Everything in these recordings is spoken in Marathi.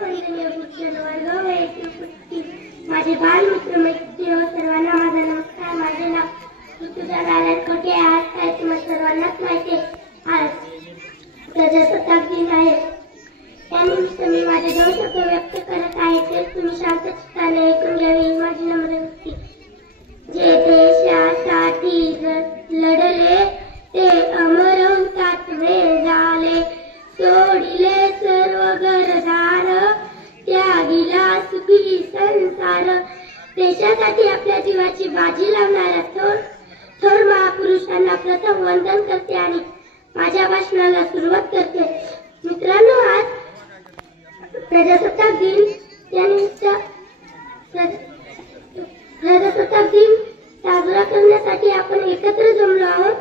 वंदनीय गुरुजन वर्ग व माझे बालमित्र मैत्रिणी सर्वांना माझा नमस्कार. माझे नाव ऋतुजा नारायण कोटे. आज काय तुम्हा सर्वांनाच माहिती आज प्रजासत्ताक दिन आहे. त्यानिमित्त मी माझे 2 शब्द व्यक्त करत आहे ते तुम्ही शांत चित्ताने ऐकून घ्यावी माझी नम्र विनंती. जे देशासाठी लढले ते अमर हुतात वेळ झाले. सोडिले सर्व घरदार त्यागिला सुखी संसार. देशासाठी आपल्या जीवाची बाजी लावणाऱ्या थोर महापुरुषांना प्रथम वंदन करते आणि माझ्या भाषणाला सुरुवात करते. मित्रांनो, आज प्रजासत्ताक दिन त्यानिमित्त प्रजासत्ताक दिन साजरा करण्यासाठी आपण एकत्र जमलो आहोत.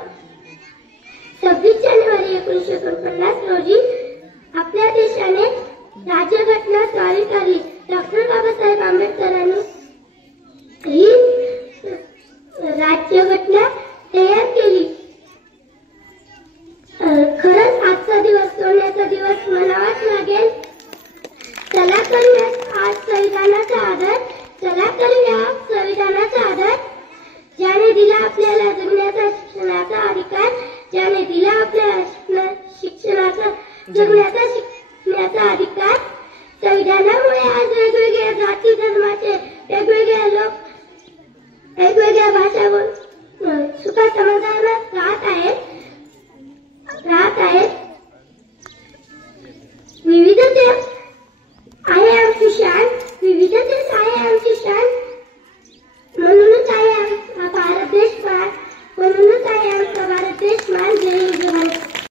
26 जानेवारी 1949 रोजी आपल्या देशाने राज्यघटना स्वीकारली. डॉक्टर बाबासाहेब आंबेडकरांनी ही राज्यघटना तयार केली. खरंच आजचा दिवस सोन्याचा दिवस म्हणावाच लागेल. चला करूया आज संविधानाचा आदर. चला करूया संविधानाचा आदर. ज्याने दिला आपल्याला जगण्याचा शिक्षणाचा अधिकार. ज्याने दिला आपल्याला शिक्षणाचा जगण्याचा शिकण्याचा अधिकार. संविधानामुळे आज वेगवेगळ्या जाती धर्माचे वेगवेगळे लोक वेगवेगळ्या भाषा सुखा समाधानात राहत आहेत.